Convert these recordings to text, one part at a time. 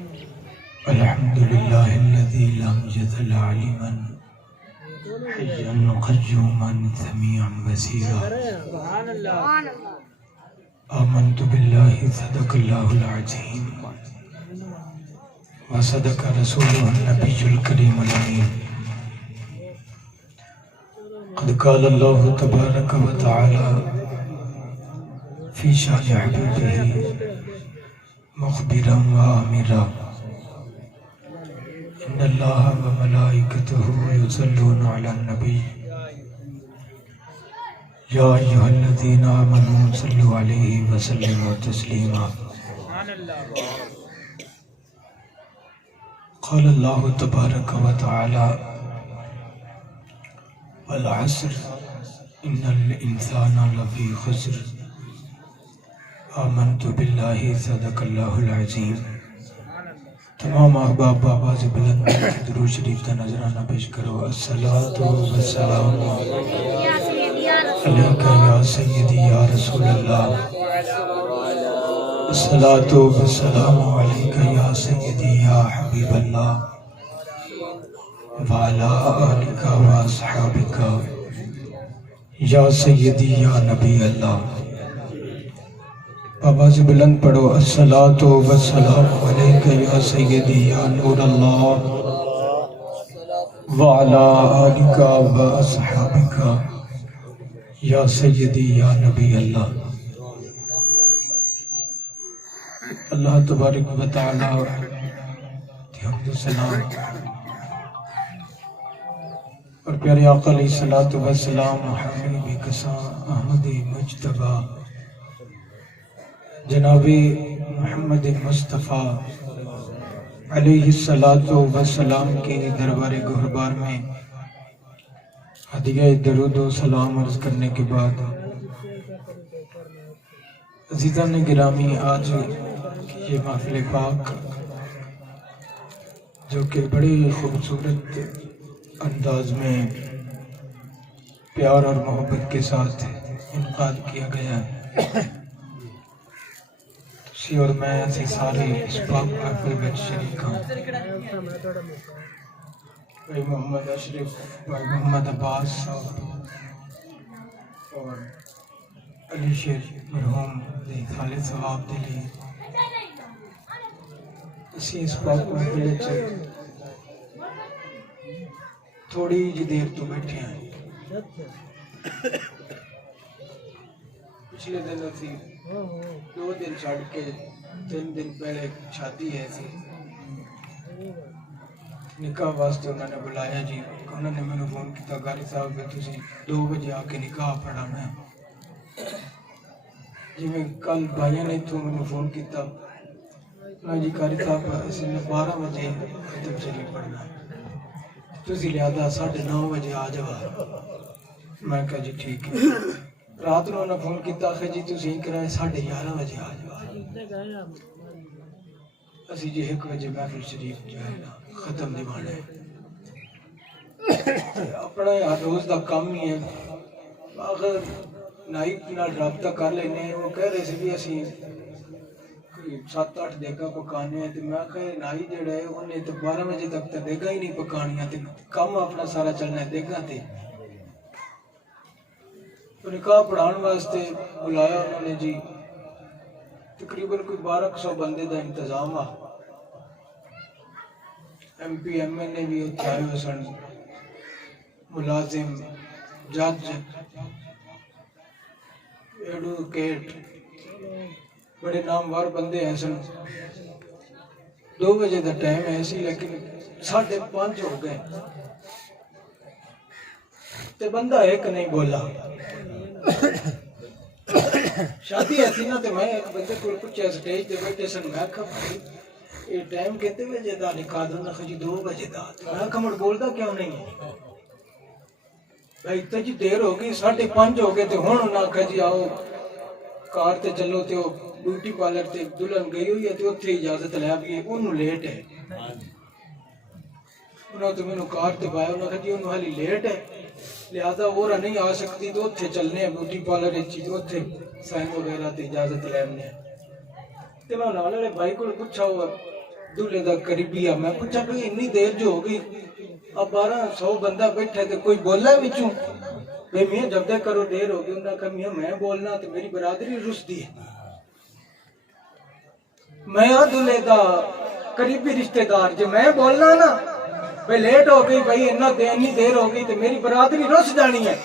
الحمد لله الذي لم يزل عالما حيا قيوما سميعا بصيرا. آمنت بالله صدق الله العظيم وصدق رسوله النبي الكريم الأمين. قد قال الله تبارك وتعالى في شان حبيبه مخبرا وآمرا إن الله وملائكته يصلون على النبي يا أيها الذين آمنوا صلوا عليه وسلموا تسليما. قال الله تبارك وتعالى والعصر إن الإنسان لفي خسر. آمنت بالله صدق الله العظيم. تمام احباب آواز بلند درود شریف کا نذرانہ پیش کرو. الصلاۃ والسلام علیک یا سیدی یا رسول اللہ. الصلاۃ والسلام علیک یا سیدی یا حبیب اللہ وعلی آلک واصحابک یا سیدی یا نبی اللہ. آواز بلند پڑھو. الصلاۃ والسلام علیک یا سیدی یا نور اللہ وعلی آلک واصحابک یا سیدی یا نبی اللہ. اللہ تبارک و تعالی حمد و سلام اور پیارے آقا علیہ الصلوۃ والسلام حبیب کسا احمد مجتبی جناب محمد مصطفیٰ علیہ الصلوۃ والسلام کے دربار گہربار میں ہدیہ درود و سلام عرض کرنے کے بعد عزیزان گرامی، آج یہ محفل پاک جو کہ بڑی خوبصورت انداز میں پیار اور محبت کے ساتھ انعقاد کیا گیا ہے، اور میں ایسی سارے اس پاک محفل میں شریک ہوں. بھائی محمد اشرف، بھائی محمد عباس صاحب اور علی شیر مرحوم دی خالد ثواب دلی اسی اس پاک محفل سے تھوڑی جی دیر تو بیٹھے ہیں. پچھلے دن اسی 2 دن چھڑ کے 3 دن پہلے شادی ہے سی نکاح واسطے انہوں نے بلایا جی. انہوں نے میں فون کیا گاری صاحب کہ تسی 2 بجے آ کے نکاح پڑھانا ہے. جی میں کل بھائیوں نے تو میں فون کیا میں جی قاری صاحب اس نے 12 بجے ختم شریف پڑھنا ہے تسی لہذا 9:30 بجے آ جاؤ. میں کہا جی ٹھیک ہے. رات نو نے فون کیتا کہ جی تسی کرائے 11:30 بجے آ جاؤ. اسی جی 1 بجے محفل شریف جو ہے نا ختم دیوانا ہے. اپنا روز دا کام ہی ہے. اگر نائٹ نال رابطہ کر لینے وہ کہہ رہے سے بھی اسی 7-8 دیگا پکانے ہیں. تو میں کہ نائی جڑا ہے انہیں تو 12 بجے تک تو دیگا ہی نہیں پکانیاں. تو کام اپنا سارا چلنا ہے دیگا تے. تو نکاح پڑھان واسطے بلایا انہوں نے جی. تقریباً کوئی 1200 بندے دا انتظام آ. ایم پی ایم اے نے بھی اتھائے ہوئے سن، ملازم، جج، ایڈوکیٹ، بڑے نامور بندے ہیں سن. 2 بجے دا ٹائم ہے سی لیکن 5:30 ہو گئے تے بندہ ایک نہیں بولا. شادی ایسی نا. تو میں ایک بندے کو پوچھا سٹیج تے بیٹھے سن. میں کہا بھائی یہ ٹائم کتے بجے دا نکاح دا؟ انہاں کہا جی 2 بجے دا. میں کہا مڑ بولدا کیوں نہیں ہے بھائی؟ اتنی جی دیر ہو گئی 5:30 ہو گئے. تے ہن انہاں کہا جی آؤ کار تے چلو. تے وہ بیوٹی پارلر تے دلہن گئی ہوئی ہے تے اوتھے اجازت لے آئی ہے. انہوں لیٹ ہے. انہوں تو مینوں کار تے پایا. انہوں کہا جی انہوں حالی لیٹ ہے لہذا وہ نہیں آ سکتی تو اتھے چلنے ہیں بیوٹی پارلر چیز اتھے سائن وغیرہ تے اجازت لینے ہیں. تے میں نال والے بھائی کو پوچھا ہوا دلہے دا قریبی ہے. میں پوچھا بھئی اتنی دیر جو ہو گئی اب 1200 بندہ بیٹھا تو کوئی بولا ہے بچوں؟ بھئی میاں جب تک کرو دیر ہو گئی. انہوں نے کہا میاں میں بولنا تو میری برادری رس دی ہے. میں دلہے دا قریبی رشتہ دار جو میں بولنا نا بھئی لیٹ ہو گئی بھئی اتنی دیر ہو گئی تو میری برادری رس جانی ہے.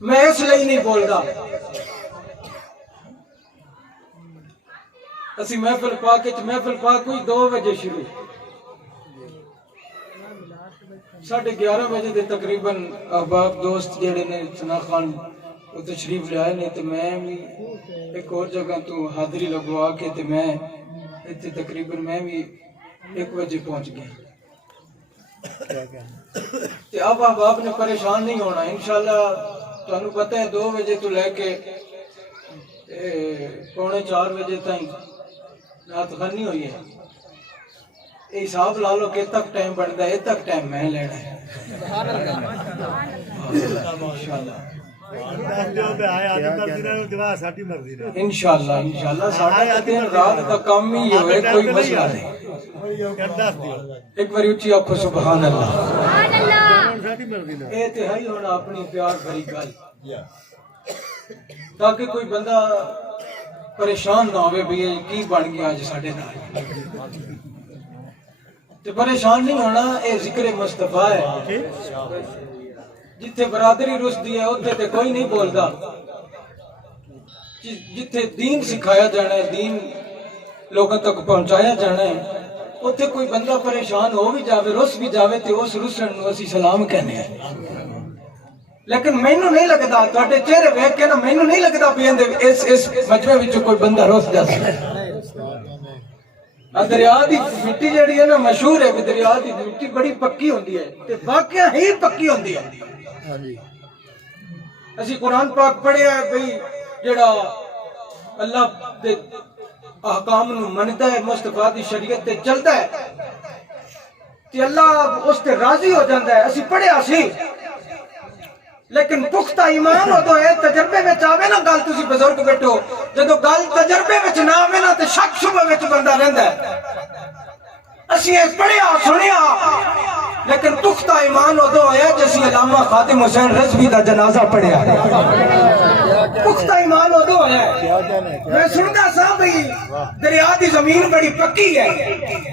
میں اس لئے نہیں بول رہا. اسی محفل پاک کوئی 2 بجے شروع 11:30 بجے دے تقریباً احباب دوست جڑے نے ثنا خان وہ تشریف لے آئے نے تو میں بھی ایک اور جگہ تو حاضری لگوا کے تو میں اتنے تقریباً میں بھی 1 بجے پہنچ گیا. تو اب احباب نے پریشان نہیں ہونا انشاءاللہ. تمہیں پتہ ہے 2 بجے تو لے کے 3:45 بجے تائیں رات خانی ہوئی ہے. یہ حساب لا لو کہ تک ٹائم بڑھتا ہے تک ٹائم میں لینا ہے انشاءاللہ. ساڑھا دن رات کا کام ہی ہوئے کوئی مسئلہ نہیں. ایک باری اچھی آپ کو سبحان اللہ. اے تہائی ہونا اپنی پیار بھری گل تاکہ کوئی بندہ پریشان نہ ہوئے بھی یہ کی بن گیا آج ساڑھے نال. تو پریشان نہیں ہونا. اے ذکر مصطفیٰ ہے. جتھے برادری رس دی ہے اتھے تے کوئی نہیں بولتا. جتھے دین سکھایا جانا ہے دین لوگوں تک پہنچایا جانا ہے اتھے کوئی بندہ پریشان ہو بھی جاوے رس بھی جاوے تے اس رسن نو اسی سلام کہنے ہیں. لیکن مینوں نہیں لگتا تواڈے چہرے ویکھ کے نا مینوں نہیں لگتا بھی اس مجمع وچ کوئی بندہ رس جاتا ہے. دریا دی مٹی جڑی ہے نا مشہور ہے کہ دریا دی مٹی بڑی پکی ہوندی ہے تے واقعہ ہی پکی ہوندی ہے. اسی قرآن پاک پڑھیا ہے بھئی جڑا اللہ دے احکام نو منتا ہے مصطفیٰ دی شریعت تے چلتا ہے تے اللہ اس تے راضی ہو جاتا ہے. اسی پڑھیا سی لیکن پختہ ایمان ہو تو ہے تجربے میں آوے نا گل. تسی بزرگ بیٹھو جدو گل تجربے میں نہ آوے نا تے شک شبہ میں بندہ رہندا ہے. اسی پڑھیا سنیا لیکن پختہ ایمان ہو تو ہے جیسی علامہ خاتم حسین رضوی دا جنازہ پڑھیا. پختہ ایمان ہو تو ہے. میں سنتا سا بھئی دریا دی زمین بڑی پکی ہے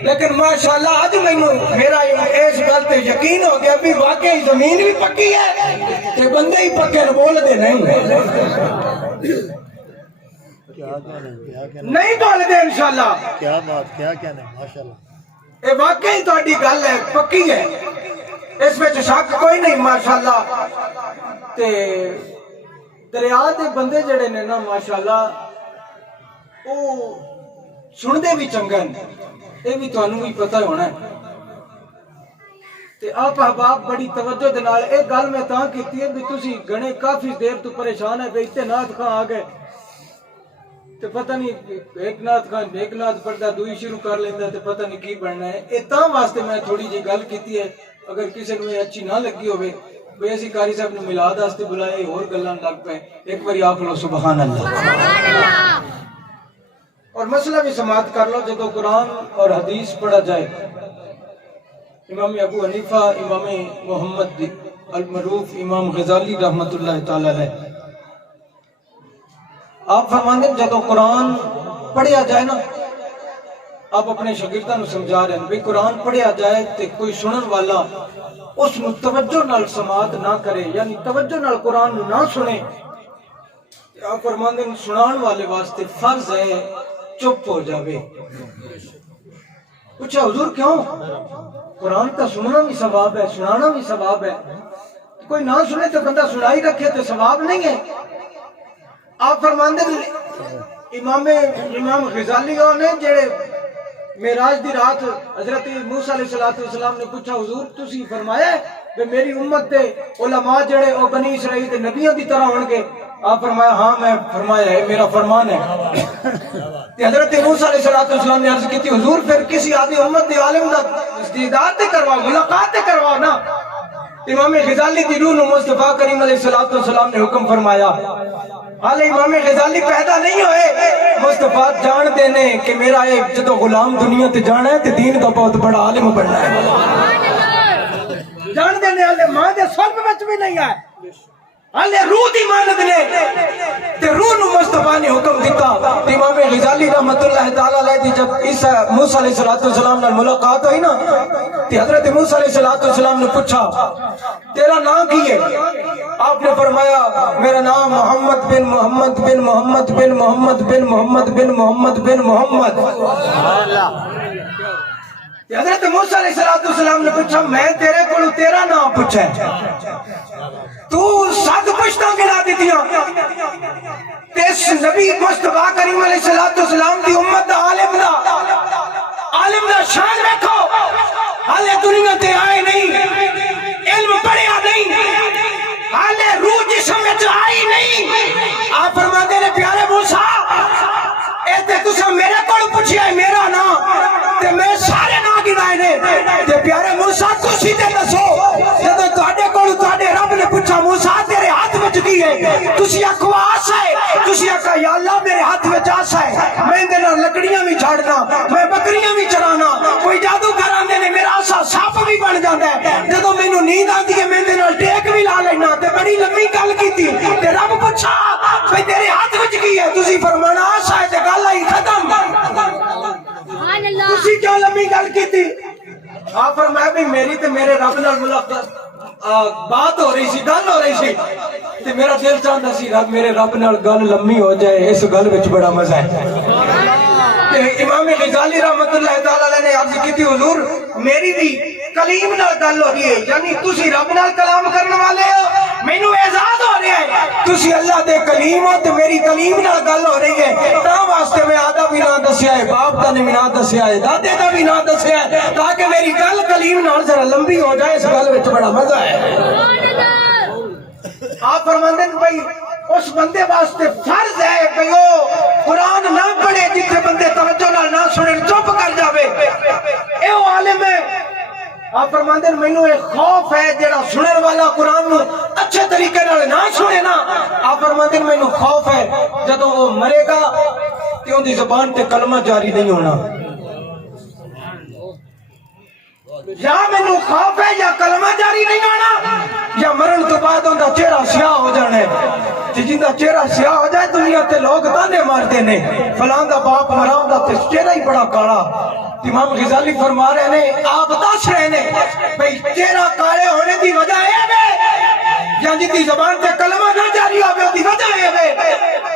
لیکن ماشاءاللہ آج میرا اس گل تے یقین ہو گیا بھی واقعی زمین بھی پکی ہے تے بندے ہی پکے بول دے نہیں بول دے انشاءاللہ. کیا بات کیا کہنا ہے ماشاءاللہ. اے واقعی تہاڈی گل ہے پکی ہے اس وچ شک کوئی نہیں ماشاءاللہ. تے دریا دے بندے جڑے نے نا ماشاءاللہ او سندے بھی چنگا نے. اے بھی تانوں بھی پتہ ہونا ہے. تے آپ احباب بڑی توجہ دے نال ایک گل میں تاں کیتی ہے بھی تسی گھنے کافی دیر تو پریشان ہے بھئی تے نعت خاں آ گئے تے پتہ نہیں ایک نعت خان ایک نعت پڑھتا دوئی شروع کر لیندہ تے پتہ نہیں کی بڑھنا ہے. اے تاں واسطے میں تھوڑی جی گل کیتی ہے. اگر کسی نے اچھی نہ لگی ہوئے بے اسی قاری صاحب نے میلاد واسطے بلائے اور گلاں لگ پے. ایک باری آپ لو سبحان اللہ. اور مسئلہ بھی سماعت کر لو جب قرآن اور حدیث پڑھا جائے. امام ابو حنیفہ امام محمد المعروف امام غزالی رحمت اللہ تعالی علیہ آپ فرماندے جب قرآن پڑھیا جائے نا آپ اپنے شاگرداں نو سمجھا رہے ہیں بھئی قرآن پڑھیا جائے تے کوئی سنن والا اس نو توجہ نال سماعت نہ کرے یعنی توجہ نال قرآن نو نہ سنے. آپ فرماندے سنان والے واسطے فرض ہے چپ ہو جاوے. پوچھا حضور کیوں؟ قرآن کا سننا بھی ثواب ہے سنانا بھی ثواب ہے. کوئی نہ سنے تو بندہ سنائی رکھے تو ثواب نہیں ہے. آپ فرماندے امام غزالی نے جڑے معراج دی رات حضرت موسیٰ علیہ السلام نے پوچھا حضور تسی فرمایا ہے کہ میری امت دے علماء جڑے او بنی اسرائیل دے نبیوں دی طرح ہون گے؟ آپ فرمایا ہاں میں فرمایا ہے میرا فرمان ہے. حضرت موسیٰ علیہ السلام نے عرض کی تھی حضور پھر کسی آدھی امت دے عالم دا دیدار تے کرواؤ ملاقات تے کرواؤ نا. امام غزالی دی روح نو مصطفیٰ کریم علیہ السلام نے حکم فرمایا حالے امام غزالی پیدا نہیں ہوئے مصطفیٰ جان دینے کہ میرا ایک جدو غلام دنیا تے جانا ہے تے دین کا بہت بڑا عالم بننا ہے جان دینے والے ماں دے سلب وچ بھی نہیں آئے حالے روح دی مانت نے تے روح نو مصطفیٰ نے حکم دیتا امام غزالی رحمت اللہ تعالیٰ علیہ دی جب موسیٰ علیہ السلام نے ملاقات ہوئی نا تے حضرت موسیٰ علیہ السلام نے پوچھا تیرا نام کی ہے آپ نے فرمایا میرا نام محمد بن محمد بن محمد بن محمد بن محمد بن محمد بن محمد حضرت موسیٰ علیہ السلام نے پوچھا میں تیرے کو تیرا نام پوچھا ہے تو سات پشتہ گلا دیتیاں تیس نبی مصطفیٰ کریم علیہ السلام دی امت دا عالم دا شان رکھو حالے دنیا تے آئے نہیں علم پڑھیا نہیں حالے روح جسم میں آئی نہیں آپ فرماتے نے پیارے موسیٰ اے تے تسا میرے کو پوچھیا ہے میرا نام تے میں سارے نام گنائے نے تے پیارے موسیٰ تسی تے دسو جدو تواڈے کول تواڈے رب نے پوچھا موسیٰ تیرے ہاتھ وچ کی ہے تسی آکھو آسا ہے تسی آکھا یا اللہ میرے ہاتھ وچ آسا ہے میں دے نال لکڑیاں بھی جھاڑنا میں بکریاں بھی چرانا کوئی جادوگر آندے نے میرا آسا سپ بھی بن جاندا ہے جدو مینوں نیند آندی ہے میں دے نال ٹیک بھی لا لینا تے بڑی لمبی گل کیتی تے رب پوچھا بھئی تیرے ہاتھ وچ کی ہے تسی فرمانا آسا ہے تے گل آئی ختم تسی کیوں لمبی گل کیتی آپ فرمایا بھی میری تے میرے رب نال ملاقات بات ہو رہی سی گل ہو رہی سی تے میرا دل چاہتا سی رب میرے رب نال گل لمبی ہو جائے اس گل وچ بڑا مزہ ہے امام غزالی رحمت اللہ تعالیٰ علیہ نے عرض کی تھی حضور میری بھی کلیم نال گل ہو رہی ہے یعنی تسی رب نال کلام کرنے والے ہو مینوں اعزاز ہو رہا ہے تسی اللہ دے کلیم ہو تے میری کلیم نال گل ہو رہی ہے تا واسطے میں آدھا بھی نہ دسیا ہے باپ دا بھی نہ دسیا ہے دادے دا بھی نہ دسیا ہے تاکہ میری گل کلیم نال ذرا لمبی ہو جائے اس گل وچ بڑا مزہ ہے آپ فرماندے ہیں بھائی اس بندے واسطے فرض ہے کہ وہ قرآن نہ پڑھے جتنے بندے توجہ نہ سنیں چپ کر جاوے اے وہ عالم ہے آپ فرماندے ہیں مینوں ایک خوف ہے جڑا سنن والا قرآن نو اچھے طریقے نال نہ سنے نا آپ فرماندے ہیں مینوں خوف ہے جدوں وہ مرے گا تے اون دی زبان تے کلمہ جاری نہیں ہونا یا مینوں خوف ہے یا کلمہ جاری نہیں ہونا یا مرن تو بعد ان کا چہرہ سیاہ ہو جانا ہے جن کا چہرہ سیاہ ہو جائے دنیا تے لوگ تانے مارتے نے فلان دا باپ مرام دا تے چہرہ ہی بڑا کالا امام غزالی فرما رہے ہیں آپ دس رہے ہیں بھئی چہرہ کالے ہونے دی وجہ ہے یا جن دی زبان تے کلمہ نہ جاری ہوئے دی وجہ ہے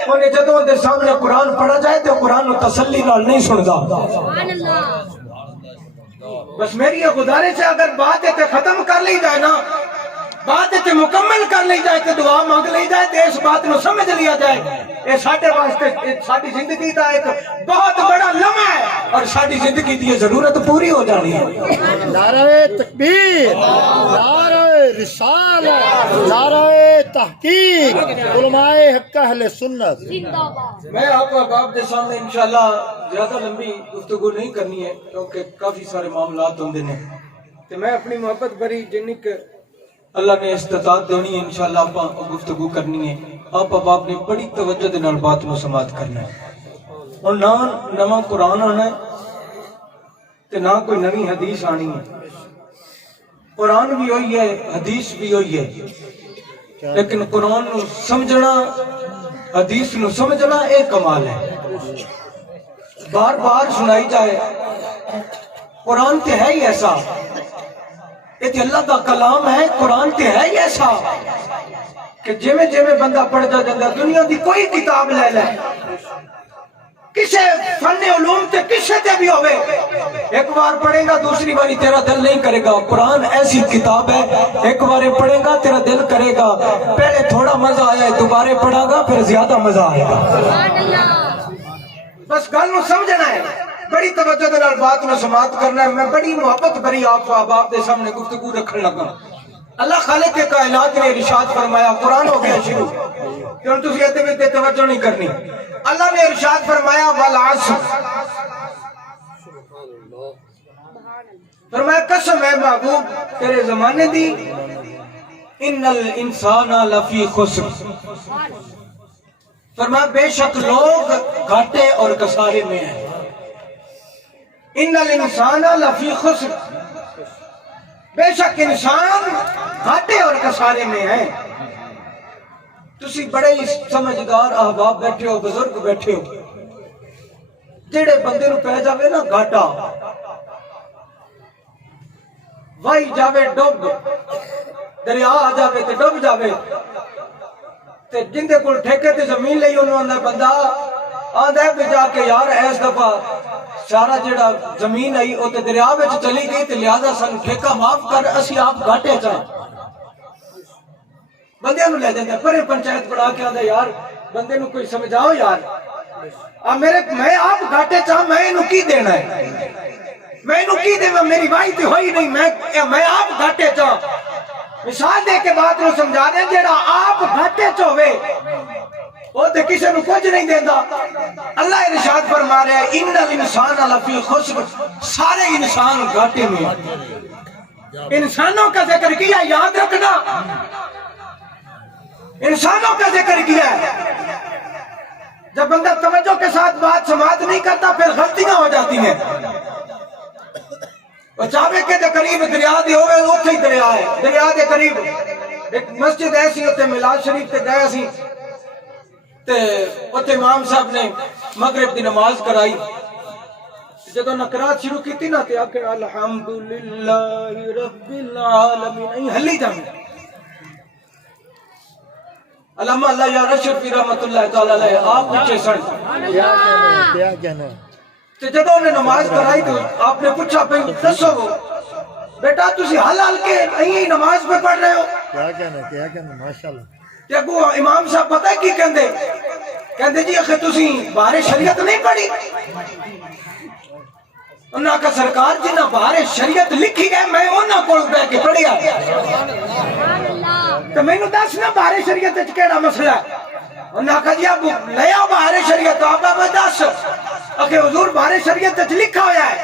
انہیں جدوں ان دے سامنے قرآن پڑھا جائے تو قرآن نو تسلی نال نہیں سندا سبحان اللہ بس میری یہ گزارش ہے اگر بات تے ختم کر لی جائے نا بات تے مکمل کر لی جائے تے دعا مانگ لی جائے تے اس بات نو سمجھ لیا جائے یہ ساڈے واسطے ساری زندگی دا ایک بہت بڑا لمحہ ہے اور ساری زندگی دی ضرورت پوری ہو جانی ہے نعرہ تکبیر نعرہ رسالت نعرہ تحقیق علماء حق اہل سنت میں آپ کا باپ دے سامنے انشاءاللہ زیادہ لمبی گفتگو نہیں کرنی ہے کیونکہ کافی سارے معاملات ہوندے نے تے میں اپنی محبت بری جنی کہ اللہ نے استطاعت دینی ہے انشاءاللہ آپ گفتگو کرنی ہے آپ باپ نے بڑی توجہ دے نال بات نو سماعت کرنا ہے اور نہ نواں قرآن آنا ہے تے نہ کوئی نوی حدیث آنی ہے قرآن بھی ہوئی ہے حدیث بھی ہوئی ہے لیکن قرآن نو سمجھنا حدیث نو سمجھنا ایک کمال ہے بار بار سنائی جائے قرآن تے ہے ہی ایسا یہ اللہ کا کلام ہے قرآن تے ہے ہی ایسا کہ جمیں جمیں بندہ پڑھ جا جاندہ دنیا دی کوئی کتاب لے لے کسے فن علوم تے کسے تے بھی ہوئے ایک بار پڑھیں گا دوسری باری تیرا دل نہیں کرے گا قرآن ایسی کتاب ہے ایک بار پڑھیں گا تیرا دل کرے گا پہلے تھوڑا مزہ آیا ہے دوبارے پڑھا گا پھر زیادہ مزہ آئے گا بس گل نو سمجھنا ہے بڑی توجہ دے نال بات نو سماعت کرنا ہے میں بڑی محبت بری آپ احباب دے سامنے گفتگو رکھنے لگا اللہ خالق کے کائنات نے ارشاد فرمایا قرآن ہو گیا شروع کیوں تسی ادھے وچ توجہ نہیں کرنی اللہ نے ارشاد فرمایا والعصر فرمایا قسم ہے محبوب تیرے زمانے دی ان الانسان لفی خسر فرمایا بے شک لوگ گھاٹے اور کسارے میں ہیں. ان الانسان لفی خسر، بے شک انسان گھاٹے اور کسارے میں ہے. تسی بڑے ہی سمجھدار احباب بیٹھے ہو، بزرگ بیٹھے ہو. جڑے بندے نو پہ جاوے نا گھاٹا، وائی جاوے ڈب، دریا آ جاوے تے ڈب جاوے، تے جندے کول ٹھیکے تے زمین لئی انہوں اندر بندہ آدھا ہے بھی جا کے یار ایس دفعہ سارا جڑا زمین آئی او تے دریا وچ چلی گئی تے لہذا سن ٹھیکہ معاف کر، اسی آپ گھاٹے چاہیں. بندے نو لے جاندے پرے پنچایت بڑھا کے آدھا یار بندے نو کوئی سمجھاؤ یار، میں آپ گھاٹے چاہ، میں انہوں کی دینا ہے، میں انہوں کی دینا، میری وائی تے ہوئی نہیں، میں آپ گھاٹے چاہ. مثال دے کے بات نو سمجھا دیں، جیڑا آپ گھاٹے چوہے وہ تے کسے نو کچھ نہیں دیندہ. اللہ ارشاد فرما رہے ہیں ان الانسان لفی خسر، سارے انسان گھاٹے میں. انسانوں کا ذکر کیا، یاد رکھنا انسانوں کا ذکر کیا ہے. جب بندہ توجہ کے ساتھ بات سماعت نہیں کرتا پھر غلطیاں ہو جاتی ہیں. چاوے کے دے قریب دریا دے ہوئے اتھے ہی دریا ہے، دریا دے قریب ایک مسجد ایسی ہوتے میلاد شریف تے گئے سی تے اتھے امام صاحب نے مغرب دی نماز کرائی. جدو نقرات شروع کی تھی نا تے آکھیں الحمدللہ رب العالمین ہلی جانے. علامہ اللہ یا رشد فی رحمت اللہ تعالیٰ علیہ آپ پیچھے سن کیا کہنا. تو جدو انہیں نماز کرائی تو آپ نے پوچھا پہن دسو بیٹا تسی حل حل کے یہی نماز پہ پڑھ رہے ہو؟ کیا کہنا ماشاءاللہ. کہ کو امام صاحب پتہ ہے کی کہندے؟ کہندے جی اخی تسی بارے شریعت نہیں پڑھی؟ انہاں کا سرکار جنہ بارے شریعت لکھی گئے میں انہاں کو بے کے پڑھیا. تو میں نے دس نا بارے شریعت اچھ کیڑا مسئلہ ہے. انہاں کہا جی اب لیا بارے شریعت آپ اب دس اکھے حضور بارے شریعت اچھ لکھا ہویا ہے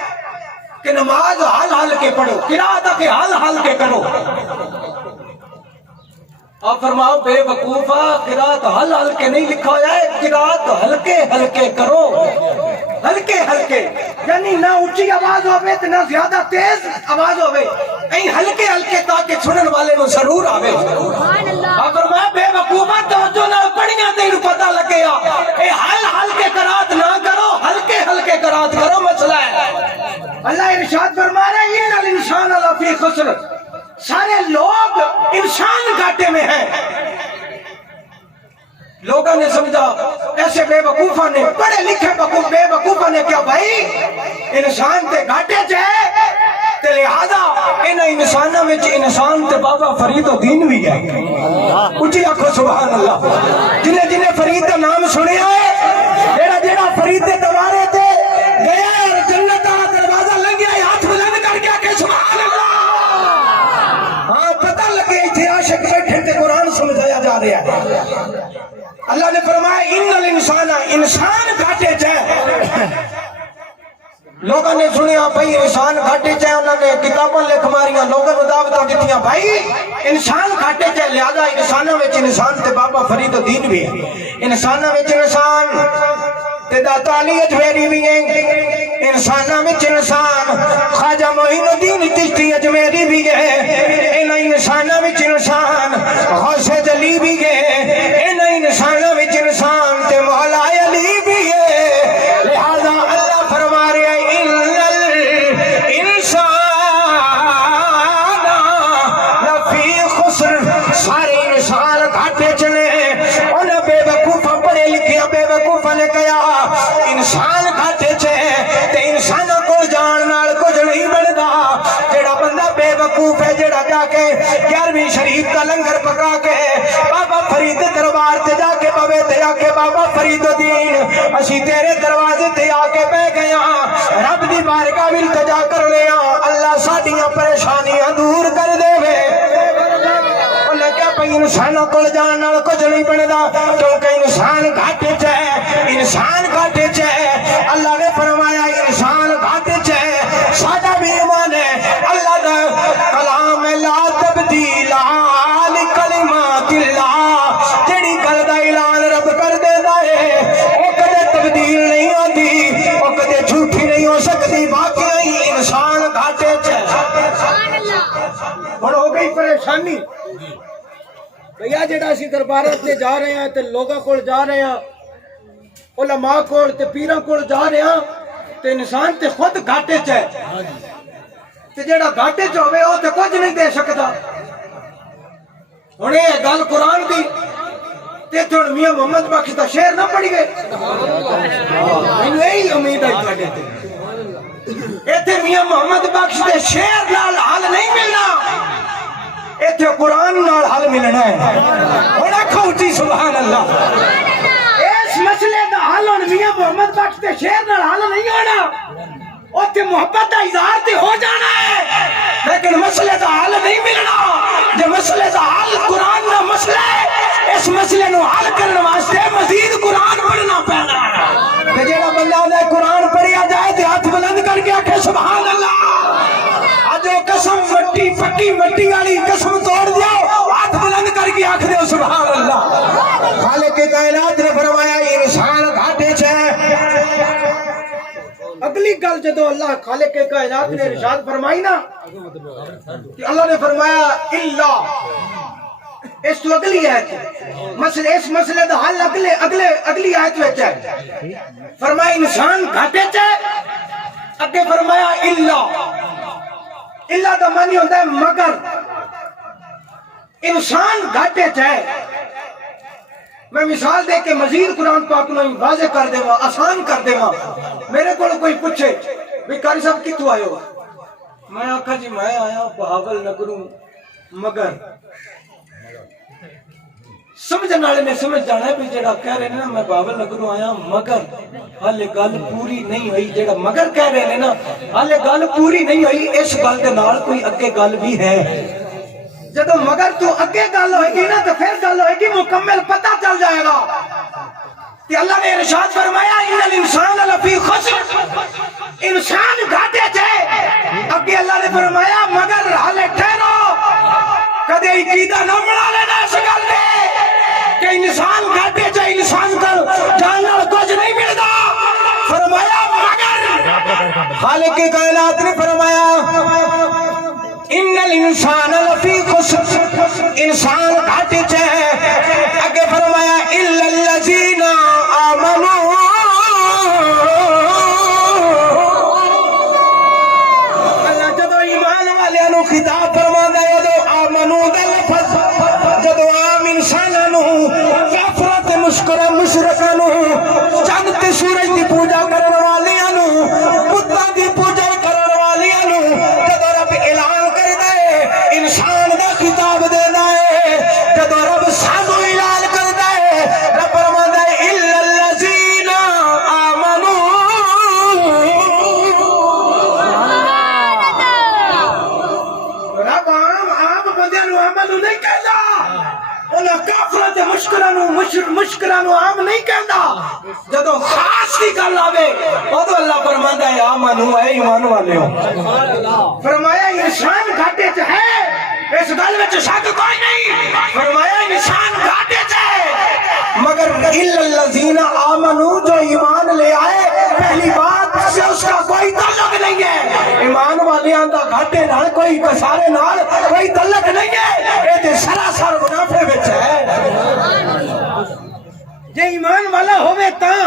کہ نماز حل حل کے پڑھو، قرآت کے حل حل کے کرو. آپ فرماؤ بے وقوفہ قرآت حل حل کے نہیں لکھا ہویا ہے، قرآت ہلکے ہلکے کرو. ہلکے ہلکے یعنی نہ اونچی آواز ہوئے نہ زیادہ تیز آواز ہوئے، این ہلکے ہلکے تاکہ سنن والے نو ضرور آوے. آپ فرمایا بے وقوفہ توجہ نہ پڑھیاں تیرے پتہ لگے اے حل حل کے قرآت نہ کرو، ہلکے ہلکے قرآت کرو. مسئلہ ہے اللہ ارشاد فرما رہے ہیں ان الانسان لفی خسر، سارے لوگ انسان گھاٹے میں ہیں. لوگوں نے سمجھا ایسے بے وقوفہ نے، پڑھے لکھے بے وقوفہ نے کیا بھائی انسان تے گھاٹے جائے تے لہذا ان انسانوں میں انسان تے بابا فرید الدین بھی ہے. اچھی آنکھو سبحان اللہ. جنہیں جنہیں فرید کا نام سنے آئے جیڑا جیڑا فرید دے دوارے تے گیا اور جنت کا دروازہ لگ گیا ہاتھ بلند کر کے کہ سبحان اللہ. ہاں پتہ لگے اتھے عاشق بیٹھے تے قرآن سمجھایا جا رہا ہے. اللہ نے فرمایا ان الانسان، انسان گھاٹے چاہے. لوگوں نے سنیا بھائی انسان گھاٹے چاہے، انہوں نے کتاباں لکھ ماریاں، لوگوں نے دعوتاں دتیاں بھائی انسان گھاٹے چاہے. لہذا انسانوں میں انسان تے بابا فرید الدین بھی ہے، انسانوں میں انسان تے داتا علی اجمیری بھی ہے، انسانوں میں انسان خواجہ معین الدین چشتی اجمیری بھی ہے، ان انسانوں میں انسان غوث جلی بھی ہے، ان انسانوں میں انسان تے مولا علی بھی ہے. لہذا اللہ فرما رہے ہیں ان الانسان لفی خسر، سارے انسان گھاٹے چلے. انہیں بے وقوفہ پڑھے لکھے بے وقوفہ نے کہا انسان گھاٹے چلے تے انسانوں کو جان نال کچھ نہیں بندا. جیڑا بندہ بے وقوف ہے جیڑا جا کے 11ویں شریف کا لنگر پکا کے بابا فرید دربار تے جا کے بابے تے آ کے بابا فرید الدین اسی تیرے دروازے تے آ کے بہ گیا رب دی بارگاہ وچ التجا کر لیا اللہ ساڈیاں پریشانیاں دور کر دے وے. انہیں کیا پئی انسانوں کو جان نال کچھ نہیں بندا کیونکہ انسان گھاٹے چ ہے، انسان گھاٹے چ ہے. اللہ نے فرمایا انسان گھاٹے چ ہے. ساڈا بھی ایمان ہے اللہ دا کلام لا تبدیل لکلمات اللہ، جڑی گل دا اعلان رب کر دیندا ہے دی باقی انسان گھاٹے ہو گئی پریشانی بھیا جڑا اسی دربارات تے جا رہے ہیں تے لوگاں کول جا رہے ہیں علماء کول تے پیراں کول جا رہے ہیں تے انسان تے خود گھاٹے چ ہے تے جڑا گھاٹے چ ہوے او تے کچھ نہیں دے سکدا ہن یہ گل قرآن دی تے تھوڑ میاں محمد بخش دا شعر نہ پڑھی گئے مینوں یہی امید ہے تواڈے تے ایتھے میاں محمد بخش دے شعر نال حل نہیں ملنا ایتھے قرآن نال حل ملنا ہے ہن آکھو اچھی سبحان اللہ اس مسئلے دا حل ہن میاں محمد بخش دے شعر نال حل نہیں ہونا اوتھے محبت دا اظہار تے ہو جانا ہے لیکن مسئلے دا حل نہیں ملنا جو مسئلے دا حل قرآن دا مسئلہ ہے اس مسئلے نو حل کرنے واسطے مزید قرآن پڑھنا پینا ہے تے جڑا بندہ دے قرآن پڑھیا جائے تے ہاتھ بلند کر کے آکھے سبحان اللہ اج او قسم مٹی پکی مٹی والی قسم توڑ دیو ہاتھ بلند کر کے آکھ دیو سبحان اللہ خالق کائنات نے فرمایا انسان گھاٹے چ ہے اگلی گل جدو اللہ خالق کائنات نے ارشاد فرمائی نا کہ اللہ نے فرمایا الا اس تو اگلی آیت مسئلے اس مسئلے دا حل اگلی آیت وچ ہے فرمایا انسان گھاٹے چ ہے اگے فرمایا الا دا معنی ہوتا ہے مگر انسان گھاٹے چ ہے میں مثال دے کے مزید قرآن پاک نو واضح کر دے گا آسان کر دے گا میرے کو کوئی پوچھے بھی قاری صاحب کتوں آئے ہو میں آکھا جی میں آیا بہاول نگروں مگر سمجھنے والے نے سمجھ جانا ہے بھی جڑا کہہ رہے ہیں نا میں بہاول نگروں آیا مگر ہالے گل پوری نہیں ہوئی جڑا مگر کہہ رہے ہیں نا ہالے گل پوری نہیں ہوئی اس گل دے نال کوئی اگے گل بھی ہے جدو مگر تو اگے گل ہوئے گی نا تو پھر گل ہوئے گی مکمل پتہ چل جائے گا کہ اللہ نے ارشاد فرمایا ان الانسان لفی خسر انسان گھاٹے تھے اگے اللہ نے فرمایا مگر حالے ٹھہرو کدے عقیدہ نہ بنا لینا اس گل دے کہ انسان گھاٹے تھے انسان کا جاننا کچھ نہیں ملتا فرمایا مگر خالق کائنات نے فرمایا ان الانسان لفی خسر انسان گھاٹے چ ہے اگے فرمایا الا الذین آمنوا اللہ جدو ایمان والے نو خطاب فرماتا ہے جدو آمنوا دا لفظ جدو عام انساناں نو کافر تے مشرکاں نو چاند تے سورج دی پوجا کرن والیاں نو بتاں دی پوجا کرن والیاں نو جدو رب اعلان انسان دا خطاب دینا ہے جدو رب سانو اعلان کردا ہے رب فرماتا ہے الا الذین آمنوا رب عام بندیاں نو آمنو نہیں کہندا انہاں کافراں تے مشکراں نو عام نہیں کہندا جدو خاص دی گل آوے اودوں اللہ فرماتا ہے آمنو اے ایمان والےو فرمایا انسان گھاٹے چ ہے اس گل وچ شک کوئی نہیں فرمایا انسان گھاٹے چ ہے مگر الا الذین آمنوا جو ایمان لے آئے پہلی بات سے اس کا کوئی تعلق نہیں ہے ایمان والیاں دا گھاٹے نال کوئی کسارے نال کوئی تعلق نہیں ہے اے تے سراسر منافع وچ ہے جے ایمان والا ہوے تاں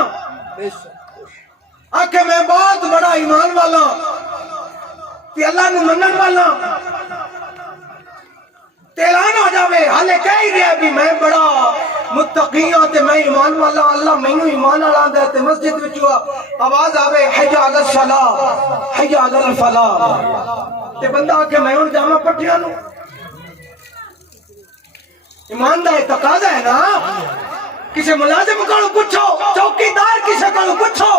آکھے میں بہت بڑا ایمان والا کہ اللہ نو منن والا اعلان ہو جاوے حالے کہہ ہی رہا بھی میں بڑا متقی ہوں تے میں ایمان والا اللہ مینوں ایمان والا آندا تے مسجد وچ آواز آوے حی علی الصلاۃ حی علی الفلاح تے بندہ آکھے میں ہن جاواں پٹھیاں نو ایمان دا تقاضا ہے نا کسی ملازم کو پوچھو چوکیدار کسی کو پوچھو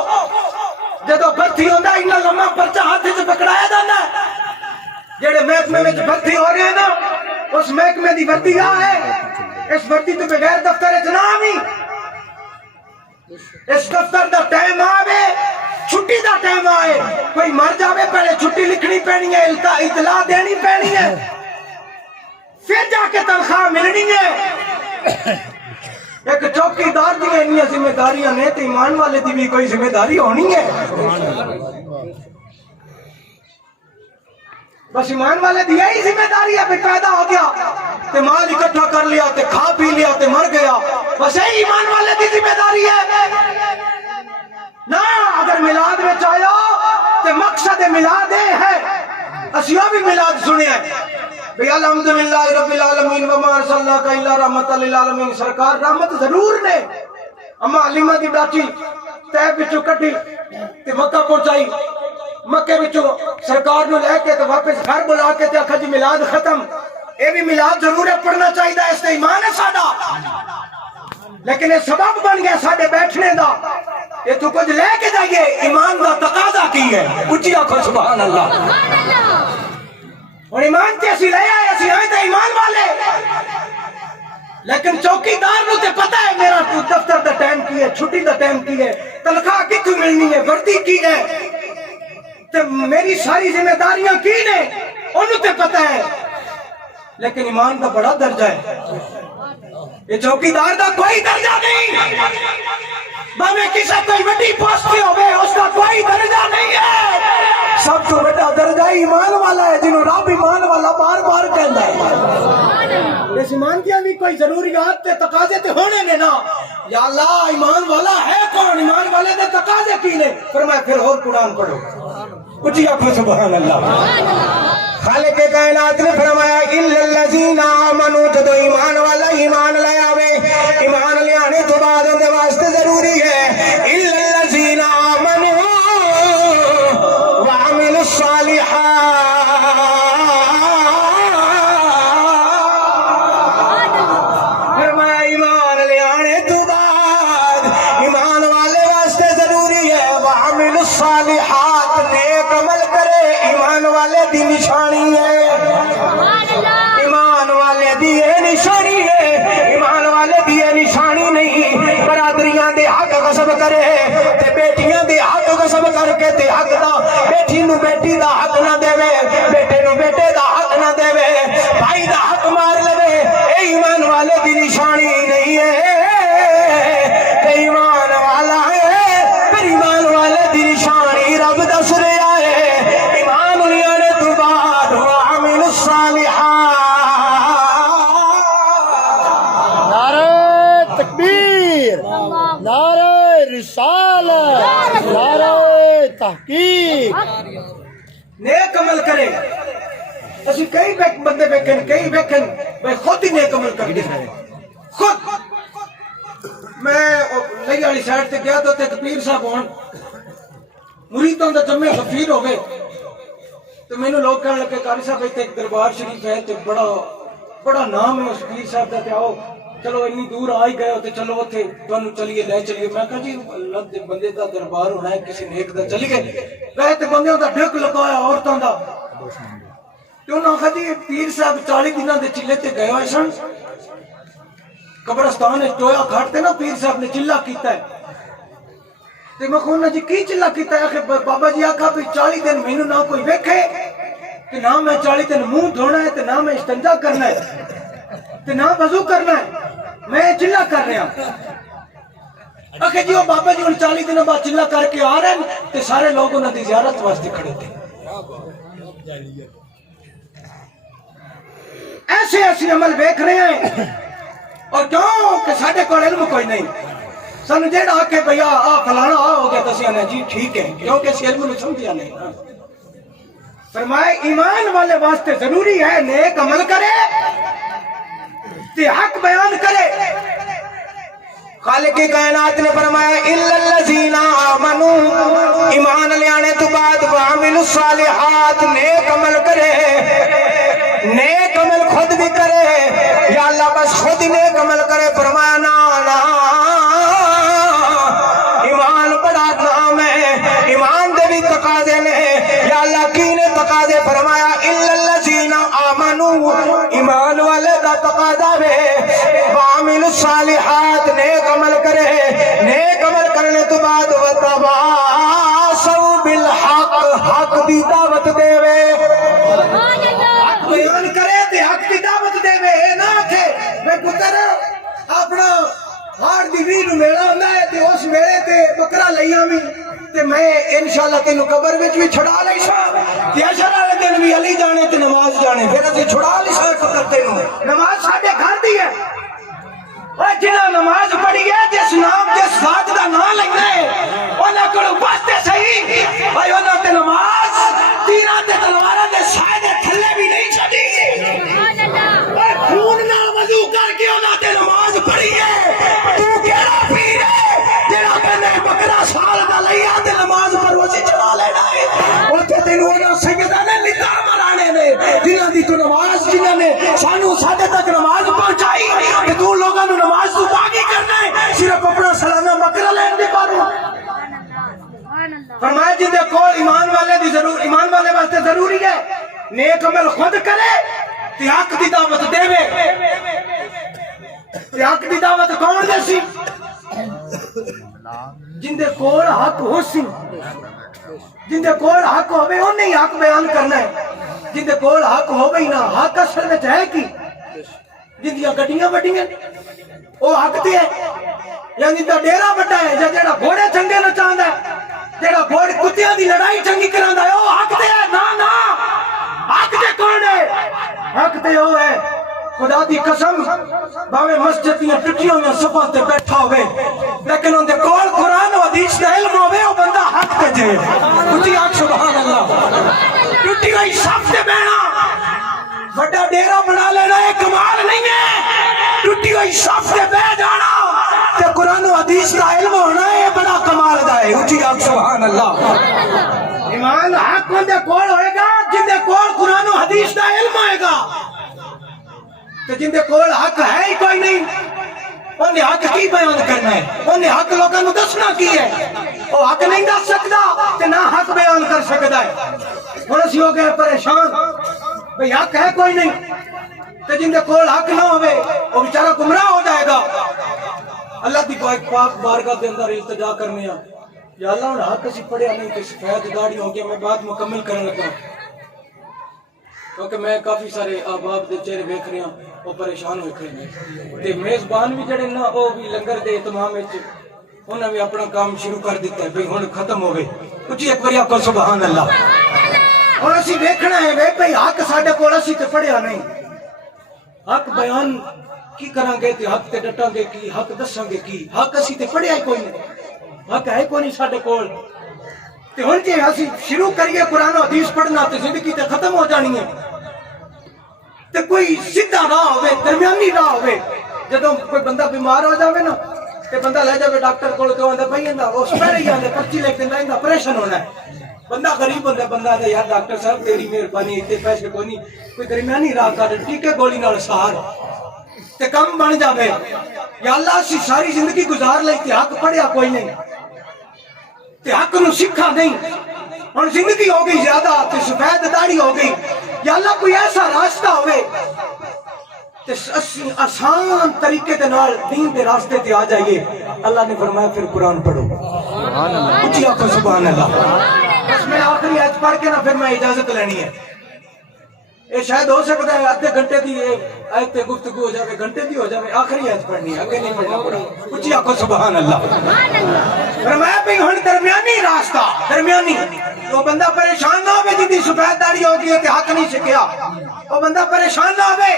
جدو بھرتی ہوندا اینا لمبا پرچہ ہاتھ وچ پکڑایا جاندا جڑے محکمے وچ بھرتی ہو رہے ہیں نا اس محکمے دی وردی ہے اس وردی تو بغیر دفتر وچ نہ آویں اس دفتر دا ٹائم آوے چھٹی دا ٹائم آئے کوئی مر جاوے پہلے چھٹی لکھنی پینی ہے اطلاع دینی پینی ہے پھر جا کے تنخواہ ملنی ہے ایک چوکیدار دی اتنی ذمہ داریاں نے تے ایمان والے دی بھی کوئی ذمہ داری ہونی ہے بس ایمان والے دی یہی ذمہ داری ہے، پیدا ہو گیا تے مال اکٹھا کر لیا تے کھا پی لیا تے مر گیا، بس یہی ایمان والے دی ذمہ داری ہے نا۔ اگر میلاد میں آیا تے مقصد میلاد ہے، اسیوں بھی میلاد سنے ہیں بھئی الحمدللہ رب العالمین وما ارسلناک الا رحمۃ للعالمین، سرکار رحمت ضرور نے۔ اما علیمہ دی ڈاچی طیب وچوں کٹی تے مکہ پہنچائی، مکے وچوں سرکار نو لے کے تے واپس گھر بلا کے تے آکھا جی میلاد ختم، اے بھی میلاد ضرور ہے، پڑھنا چاہیے، اس تے ایمان ہے ساڈا، لیکن یہ سبب بن گیا ساڈے بیٹھنے دا، یہ تو کچھ لے کے جائیے، ایمان دا تقاضا کی ہے، اچھی آنکھوں سبحان اللہ۔ اور ایمان تے اسی لے آئے، اسی آئے تے ایمان والے، لیکن چوکیدار نو تے پتہ ہے میرا دفتر دا ٹائم کی ہے، چھٹی دا ٹائم کی ہے، تنخواہ کتوں ملنی ہے، وردی کی ہے، تے میری ساری ذمہ داریاں کی نے، انہوں تے پتہ ہے، لیکن ایمان دا بڑا درجہ ہے، یہ چوکیدار دا کوئی درجہ نہیں، میں کسی کوئی بڑی پوسٹ پہ ہوئے اس کا کوئی درجہ نہیں ہے، سب تو بڑا درجہ ایمان والا ہے، جنہوں رب ایمان والا بار بار کہندا ہے۔ اس ایمان کی بھی کوئی ضروریات تے تقاضے تے ہونے نے نا، یا اللہ ایمان والا ہے کون، ایمان والے دے تقاضے کی نے، فرمایا پھر اور قرآن پڑھو، کچھ آنکھوں سبحان اللہ۔ خالق کائنات نے فرمایا الا الذین آمنوا، جدو ایمان والا ایمان لے آوے، ایمان لے آنے تو بعد ان دے واسطے ضروری ہے الا الذین آمنوا وعملوا الصالحات، فرمایا ایمان لے آنے تو بعد ایمان والے واسطے ضروری ہے وعملوا الصالحات، نیک عمل کرے، ایمان والے دی نشانی ہے، ایمان والے دی یہ نشانی ہے، ایمان والے دی یہ نشانی نہیں برادریاں دے حق غصب کرے تے بیٹیاں دے حق غصب کر کے تے حق دا بیٹی نو بیٹی دا حق نہ دے، بیٹے نو بیٹے دا حق نہ دے، بھائی دا حق مار لے، اے ایمان والے دی نشانی نہیں ہے، تے ایمان والا ہے، پھر ایمان والے دی نشانی رب دس رہا ہے، ایمان لیانے تو بعد وعمل الصالحات۔ نعرہ تکبیر، نعرہ رسالت، نعرہ تحقیق، نیک عمل کرے، اسی کئی بندے بیکھن، کئی بیکھن بھئی خود ہی نیک عمل کر دکھائے، خود۔ میں لئی والی سائڈ تے گیا تو ایک پیر صاحب ہون مریدوں دا جمع غفیر ہو گئے، تو میں نے لوگ کہنے لگے قاری صاحب ایک دربار شریف ہے تو بڑا نام ہے اس پیر صاحب دا، تے آؤ چلو اتنی دور آ ہی گئے ہو تو چلو اتنے تمہیں چلیے لے چلیے۔ میں کہا جی اللہ دے بندے دا دربار ہونا ہے، کسی نیک دا چلی گئے، وے تے بندیوں دا ڈھک لگایا عورتوں دا، تو انہوں نے کہا جی پیر صاحب 40 دنوں دے چلے تے گئے ہوئے سن، قبرستان ٹویا کھاٹتے نا، پیر صاحب نے چلا کیتا ہے، تے میں کہوں جی کی چلا کیتا ہے؟ کہ بابا جی آکھا بھی 40 دن مینوں نہ کوئی ویکھے کہ نہ میں 40 دن منہ دھونا ہے تے نہ میں استنجا کرنا ہے تے نہ وضو کرنا ہے، میں چلا کر رہا ہوں۔ آکھے جی وہ بابا جی 40 دنوں بعد چلا کر کے آ رہے ہیں تے سارے لوگ انہوں دی زیارت واسطے کھڑے تھے۔ ایسے ایسے عمل ویکھ رہے ہیں، اور کیوں کہ ساڈے کول علم کوئی نہیں، سن جیڑا آکھے بھیا آ فلانا آ ہو گیا تسی آنے جی ٹھیک ہے، کیونکہ اس علم میں سمجھیا نہیں۔ فرمائے ایمان والے واسطے ضروری ہے نیک عمل کرے تے حق بیان کرے۔ خالق کائنات نے فرمایا الا الذین آمنوا، ایمان لے آنے تو بعد وعملوا الصالحات، نیک عمل کرے، نیک عمل خود بھی کرے، یا اللہ بس خود ہی نیک عمل کرے، فرمایا نا ایمان بڑا نام ہے، ایمان دے بھی تقاضے نے، یا اللہ کی نے تقاضے، فرمایا الا الذین آمنوا، ایمان والے دا تقاضا ہے وعملوا الصالحات، نیک عمل کرے، نیک عمل کرنے تو بعد وتواصوا بالحق، حق دی دعوت دے وے، حق بیان کرے تے حق دی دعوت دے وے، نہ کہ میں پتر اپنا ہار دی ویل میلہ ہوندا ہے تے اس میلے تے بکرا لئی آویں تے میں انشاءاللہ تینوں قبر وچ بھی چھڑا لئی سا تے اشر والے دن بھی علی جانے جانے پھر اسی چھڑا لی سائے فکر تینوں نماز ساڑھے گھر دی ہے اور جنہ نماز پڑھی ہے جس نام جس ذات دا نام لگنا ہے انہاں کڑو باستے صحیح بھائی انہاں تے نماز تیرہ تے تلوارہ دے سائے دے تھلے بھی نہیں چھڑی اور خون نہ وضو کر کے انہاں تے نماز پڑھی ہے تو کیڑا پیر ہے جنہاں کہنے بکرا سال دا لیا تے نماز پر وزی چلا لینا ہے اور تے تینوں انہاں سیدہ نے لتا مرانے نے جنہاں دی تو نماز جنہاں نے سانو ساڑھے تک نماز پہنچائی کہ تو لوگاں نو نماز تو باقی کرنا ہے صرف اپنا سلامہ بکرا لین دے پارو فرمایا جن دے کول ایمان والے واسطے ضروری ہے نیک عمل خود کرے تے حق دی دعوت دے وے تے حق دی دعوت کون دے سی جن دے کول حق ہو سی جن دے کول حق ہوے انہیں ہی حق بیان کرنا ہے جن دے کول حق ہوے نا حق اصل وچ ہے کی جن دیاں گڈیاں وڈیاں وہ حق تے ہے یا جن دا ڈیرا وڈا ہے یا جڑا گھوڑے چنگے نچاندا ہے جڑا گھوڑے کتیاں دی لڑائی چنگی کراندا ہے وہ حق تے ہے نا نا حق تے کون ہے حق تے وہ ہے خدا دی قسم باویں مسجد دیاں ٹٹیاں میں صفاں تے بیٹھا ہوئے لیکن ان دے کول قرآن و حدیث دا علم ہوئے وہ بندہ حق تے جے کچھ آگ سبحان اللہ ٹٹی ہوئی صف تے بہنا بڑا ڈیرا بنا لینا ایک کمال نہیں ہے ٹٹی ہوئی صف تے بہ جانا تے قرآن و حدیث کا علم ہونا ہے بڑا کمال دا ہے اچھی آگ سبحان اللہ ایمان حق ان دے کول ہوئے گا جن دے کول قرآن و حدیث کا علم ہوئے گا تو جن دے کول حق ہے ہی کوئی نہیں انہیں حق کی بیان کرنا ہے انہیں حق لوگوں نے دسنا کی ہے وہ حق نہیں دس سکتا تو نہ حق بیان کر سکتا ہے اور اسی ہو گئے پریشان بھئی حق ہے کوئی نہیں تو جن دے کول حق نہ ہوئے وہ بیچارہ گمراہ ہو جائے گا اللہ دی پاک بارگاہ دے اندر التجا کرنے ہیں یا اللہ انہیں حق اسی پڑھیا نہیں کہ سفید داڑھی ہو گیا میں بات مکمل کرنے لگا کیونکہ میں کافی سارے احباب دے چہرے دیکھ رہے ہیں وہ پریشان ہوئے کھڑے ہیں تے میزبان بھی جڑے نا وہ بھی لنگر دے اہتمام وچ انہاں بھی اپنا کام شروع کر دیتا ہے بھئی ہن ختم ہو گئے کچھ ایک بار آکھو سبحان اللہ اور اسی دیکھنا ہے بھئی حق ساڈے کول اسی تے پڑھیا نہیں حق بیان کی کران گے تے حق تے ڈٹاں گے کی حق دساں گے کی حق اسی تے پڑھیا ہی کوئی نہیں حق ہے کوئی نہیں ساڈے کول تے ہن جے اسی شروع کریے قرآن و حدیث پڑھنا تے زندگی تے ختم ہو جانی ہے تے کوئی سیدھا راہ ہوئے درمیانی راہ ہوئے جدوں کوئی بندہ بیمار ہو جاوے نا تے بندہ لے جاوے ڈاکٹر کول تے آندا بھائی اندا اس پہلے ہی آندے پرچی لکھ دیندا اندا آپریشن ہونا ہے بندہ غریب بندہ بندہ آندا یار ڈاکٹر صاحب تیری مہربانی تے پیسے کوئی نہیں کوئی درمیانی راہ کر ٹیکے گولی نال سہار تے کم بن جاوے یا اللہ اسی ساری زندگی گزار لئی تے حق پڑھیا کوئی نہیں تے حق نو سکھا نہیں اور زندگی ہو گئی زیادہ تے سفید داڑھی ہو گئی یا اللہ کوئی ایسا راستہ ہوئے تے آسان طریقے دے نال دین دے راستے تے آ جائیے اللہ نے فرمایا پھر قرآن پڑھو اچھی آنکھوں سبحان اللہ بس میں آخری آیت پڑھ کے نا پھر میں اجازت لینی ہے یہ شاید ہو سکتا ہے آدھے گھنٹے دی آیت گفتگو ہو جاوے گھنٹے دی ہو جاوے آخری آیت پڑھنی ہے آگے نہیں پڑھنا پڑا اچھی آنکھوں سبحان اللہ فرمایا بھی ہن درمیانی راستہ درمیانی وہ بندہ پریشان نہ ہوئے جن دی سفید داڑھی ہو گئی ہے کہ حق نہیں سکھیا وہ بندہ پریشان نہ ہوئے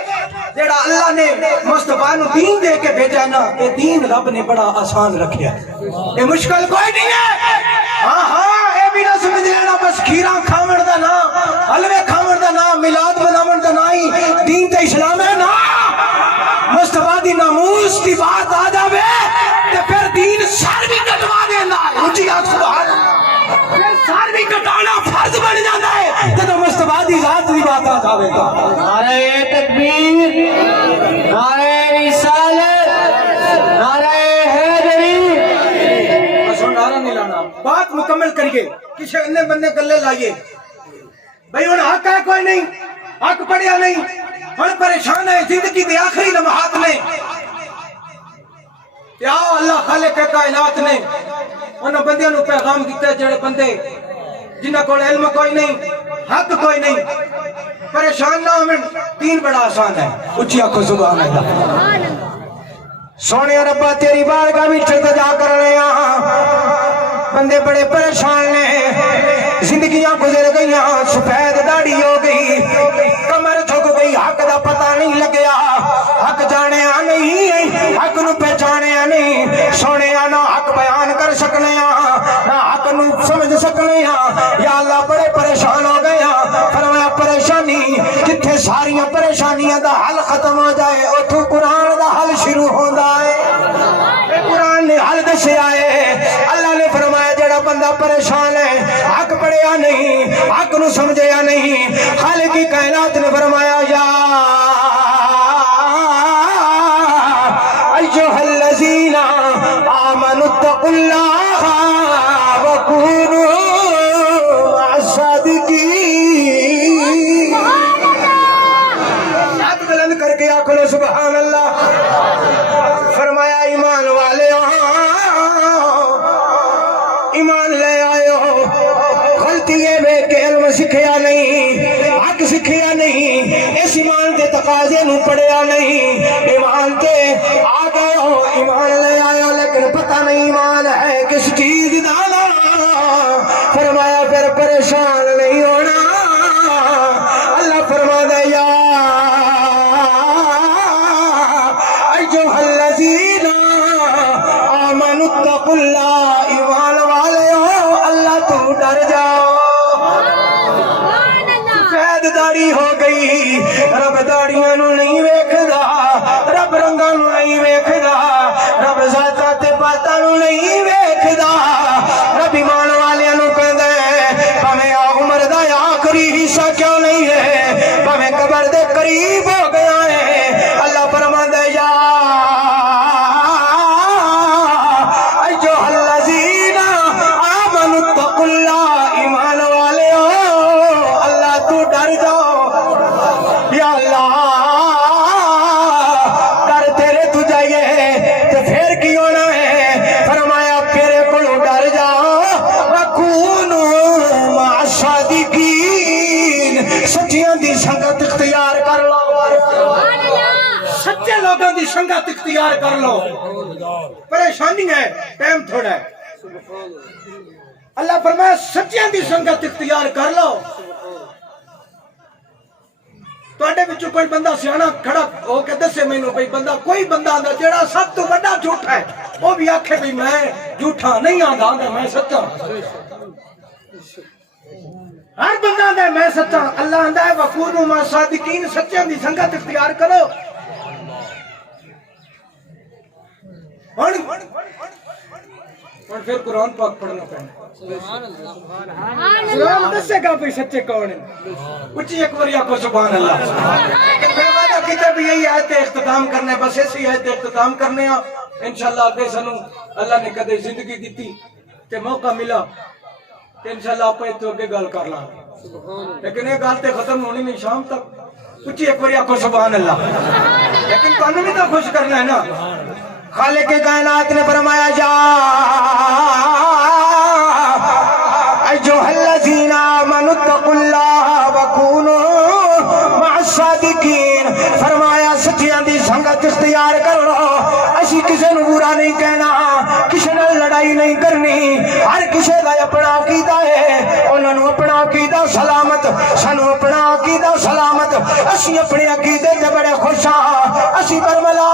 جیڑا اللہ نے مصطفیٰ نو دین دے کے بھیجا نا یہ دین رب نے بڑا آسان رکھیا یہ مشکل کوئی نہیں ہے ہاں ہاں اے بھی نہ سمجھ لینا بس کھیرا کھاون دا نا حلوے کھاون دا نا میلاد مناون دا نا ہی دین تے اسلام ہے نا مصطفیٰ دی ناموس دی بات آ جاوے تے پھر دین سر بھی کٹوا دینا اونچی آگ سبحان پھر سر بھی کٹانا فرض بن جاتا ہے جب مصطفیٰ دی ذات دی بات آ جاوے گا نعرہ تکبیر نعرہ رسالت نعرہ حیدری بس نعرہ نہیں لانا بات مکمل کریے کسی انہیں بندے گلے لائیے بھئی ان حق ہے کوئی نہیں حق پڑھیا نہیں ہن پریشان ہے زندگی دے آخری لمحات میں یا اللہ خالق کائنات نے انہوں بندیاں نو پیغام دیتا ہے جڑے بندے جنہ کو علم کوئی نہیں حق کوئی نہیں پریشان نہ ہوئے دین بڑا آسان ہے اچھی آنکھوں سبحان اللہ سونے ربا تیری بارگاہ وچ التجا کر رہے ہیں بندے بڑے پریشان نے زندگیاں گزر گئیاں سفید داڑھی ہو گئی کمر اللہ بڑے پریشان ہو گئے فرمایا پریشانی جتھے ساریاں پریشانیاں دا حل ختم ہو جائے اتھوں قرآن دا حل شروع ہوندا ہے قرآن نے حل دسیا ہے اللہ نے فرمایا جڑا بندہ پریشان ہے حق پڑھیا نہیں حق نو سمجھیا نہیں خالق کی کائنات نے فرمایا یا ایھا الذین آمنوا اتقوا اللہ وکونوا مع الصادقین ہاتھ بلند کر کے آکھو سبحان اللہ فرمایا ایمان والے ایمان لے آئے ہو غلطی ہے بے کہ علم سکھیا نہیں حق سکھیا نہیں اس ایمان کے تقاضے نو پڑھیا نہیں ایمان تے آ گئے ہو ایمان لے آئے ہو لیکن پتہ نہیں ایمان ہے کس چیز دانا فرمایا پھر پریشان نہیں ہونا اللہ فرما دے یا ایھا الذین آمنوا اتقوا اللہ ایمان والے ہو اللہ تو ڈر جاؤ سفید داڑھی ہو گئی رب داڑیاں نو نہیں ویکھدا رب رنگاں نو نہیں ویکھدا رب ذاتاں تے باتاں نو نہیں ویکھدا رب ایمان والیاں نو کہندا ہے بھاویں عمر دا آخری حصہ کیوں نہیں ہے بھاویں قبر دے قریب ہو گیا ہے اللہ فرماندا ہے یا ایھا الذین آمنوا اتقوا اللہ ایمان والے ہو اللہ تو ڈر جاؤ یا اللہ ڈر تیرے تو جائیے تو پھر کی ہونا ہے فرمایا تیرے کو ڈر جاؤ وَكُونُوا مَعَ الصَّادِقِينَ سچیاں دی سنگت اختیار کر لو سچے لوگوں دی سنگت اختیار کر لو پریشانی ہے ٹائم تھوڑا ہے اللہ فرمایا سچیاں دی سنگت اختیار کر لو تواڈے وچوں کوئی بندہ سیاںا کھڑا ہو کے دسے مینوں بھئی بندہ کوئی بندہ آندا جیڑا سب تو بڑا جھوٹا ہے وہ بھی آکھے بھی میں جھوٹا نہیں آندا میں سچا ہر بندہ آندا میں سچا اللہ آندا ہے وَكُونُوا مَعَ الصَّادِقِينَ سچیاں دی سنگت اختیار کرو اور پھر قرآن پاک پڑھنا پڑنا قرآن دسے گا بھی سچے کون ہیں اچھی ایک بار کو سبحان اللہ پھر وعدہ کیتے بھی یہی آیت اختتام کرنے بس ایسی آیت اختتام کرنے ہیں انشاءاللہ آگے سنوں اللہ نے کدے زندگی دیتی تے موقع ملا تے انشاءاللہ آپ ایتو اگے گال کر لاں لیکن یہ گال تے ختم ہونی نہیں شام تک اچھی ایک بار کو سبحان اللہ لیکن کانوں بھی تو خوش کرنا ہے نا خالق کائنات نے فرمایا جا ایھا الذین آمنوا اتقوا اللہ وکونوا مع الصادقین فرمایا سچیاں دی سنگت اختیار کر لو اسی کسے نو برا نہیں کہنا کسے نال لڑائی نہیں کرنی ہر کسے دا اپنا عقیدہ ہے انہاں نو اپنا عقیدہ سلامت سانو اپنا عقیدہ سلامت اسی اپنے عقیدے تے بڑے خوش ہاں اسی برملا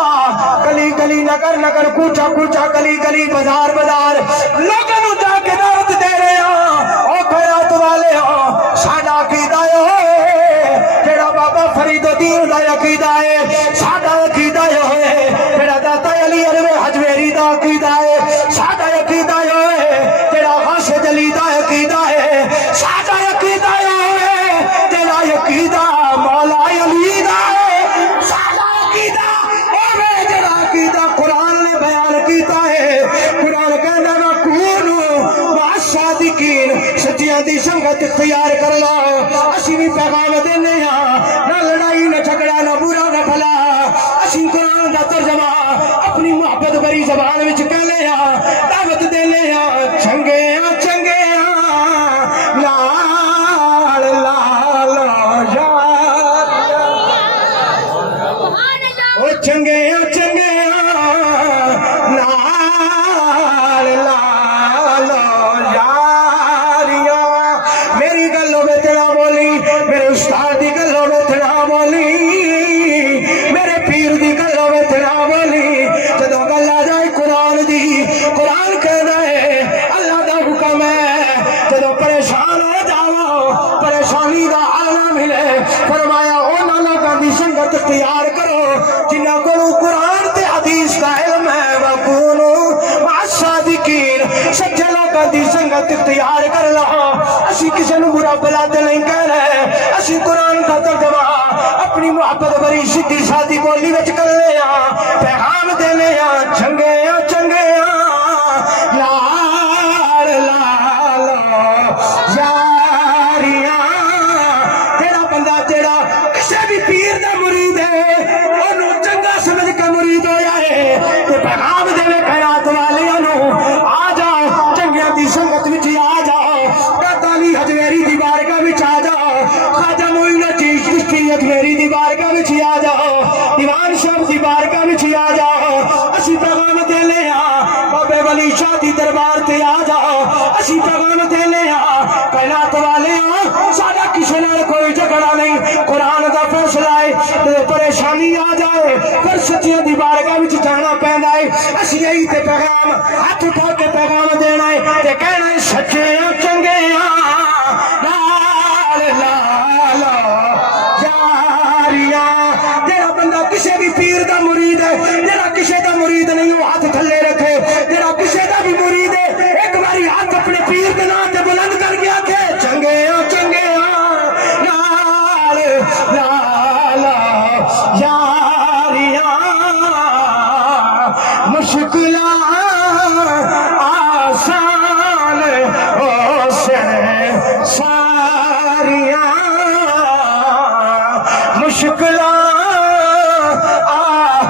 گلی گلی نگر کوچا کوچا گلی گلی بازار بازار لوگوں نو جا کے دعوت دے رہے ہاں او خیرات والے ہاں ساڈا عقیدہ ہے جڑا بابا فرید الدین دا عقیدہ ہے ساڈا عقیدہ ہے جڑا داتا علی عرب حجویری دا عقیدہ ہے ساڈا عقیدہ ہے جڑا غوث جلی دا عقیدہ ہے ساڈا عقیدہ ہے جڑا عقیدہ مولا علی دا ہے ساڈا عقیدہ قرآن نے بیان کیتا ہے قرآن کہنا وَكُونُوا مَعَ الصَّادِقِينَ سچیاں دی سنگت اختیار کر لو اسی بھی پیغام دینے ہاں نہ لڑائی نہ جھگڑا نہ برا نہ بھلا اسی قرآن دا ترجمہ اپنی محبت بری زبان وچ کہنے ہاں دعوت دینے ہاں چنگے چنگے لال لال یار او چنگے چنگے قرآن کہہ رہے اللہ دا حکم ہے جدو پریشان ہو جا غیرت اختیار کر لو اسی کسی نو برا بلا تے نہیں کہہ رہے اسی قرآن دا ترجمہ اپنی محبت بری سیدھی سادی بولی وچ کر لے پیغام دینے چنگے چنگے لال لال یاریاں تیرا بندہ جیڑا کسے بھی پیر دا مرید ہے انہوں چنگا سمجھ کے مرید ہویا ہے تے پیغام دے خیرات والیاں نو آ جاؤ چنگیاں دی سنگت وچ آ جاؤ داتا علی حجویری دی بارگاہ وچ آ جاؤ خواجہ معین چشتی چشتی حجویری دی بارگاہ وچ آ جاؤ دیوان شاہ دی بارگاہ وچ آ جاؤ اسی پیغام دے لے بابے ولی شاہ دی دربار تے آ جاؤ اسی پیغام دے لے کائنات والے سارا کسی نال کوئی جھگڑا نہیں قرآن دا فیصلہ ہے تے پریشانی آ جائے پھر سچیاں دی بارگاہ وچ جانا پیندا ہے اسی یہی تے پیغام ہاتھ اٹھا کے پیغام دینا ہے تے کہنا ہے سچے چنگے لال لال یاریاں تیرا بندہ کسی بھی پیر دا مرید ہے تیرا کسی دا مرید نہیں وہ ہاتھ تھلے رکھے تیرا کسی دا بھی مرید ہے ایک باری ہاتھ اپنے پیر کے نام تے بلند کر گیا کہ چنگے چنگے لال لال یاریاں مشکلاں آسان ہو سے ساریاں مشکلاں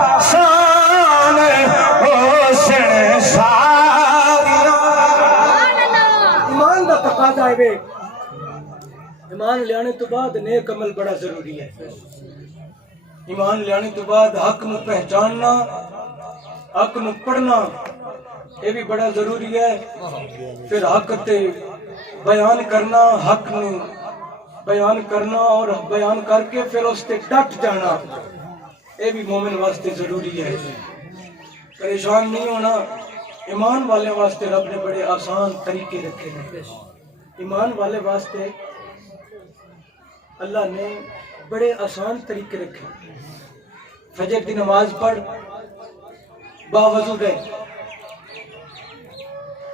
آسان ہو سے ساریاں ایمان دا تقاضا ہے بے ایمان لیانے تو بعد نیک عمل بڑا ضروری ہے ایمان لیانے تو بعد حق نو پہچاننا حق نو پڑھنا یہ بھی بڑا ضروری ہے پھر حق تے بیان کرنا حق نو بیان کرنا اور بیان کر کے پھر اس تے ڈٹ جانا یہ بھی مومن واسطے ضروری ہے پریشان نہیں ہونا ایمان والے واسطے رب نے بڑے آسان طریقے رکھے ہیں ایمان والے واسطے اللہ نے بڑے آسان طریقے رکھے فجر دی نماز پڑھ باوضو رہ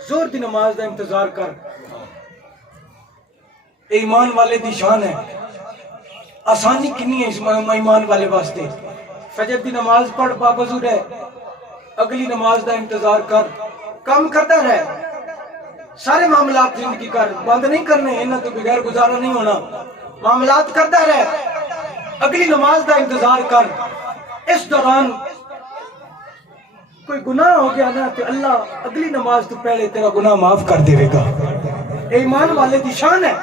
زور دی نماز دا انتظار کر ایمان والے دی شان ہے آسانی کنی ہے ایمان والے واسطے فجر دی نماز پڑھ باوضو رہ اگلی نماز دا انتظار کر کام کرتا رہ سارے معاملات زندگی کر بند نہیں کرنے انہاں تو بغیر گزارا نہیں ہونا معاملات کرتا رہ اگلی نماز دا انتظار کر اس دوران کوئی گناہ ہو گیا نا تو اللہ اگلی نماز تو پہلے تیرا گناہ معاف کر دے گا ایمان والے دی شان ہے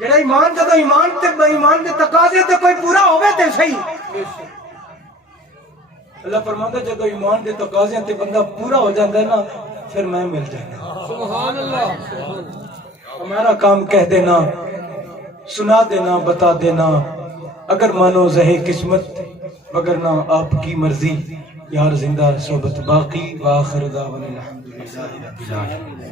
جڑا ایمان جدو ایمان دے تقاضے تے کوئی پورا ہوئے تے صحیح اللہ فرماتا ہے جدو ایمان دے تقاضے تے بندہ پورا ہو جاتا ہے نا پھر میں مل جانا سبحان اللہ ہمارا کام کہہ دینا سنا دینا بتا دینا اگر مانو زہے قسمت مگر نہ آپ کی مرضی یار زندہ صحبت باقی وآخر دعوانا الحمدللہ رب العالمین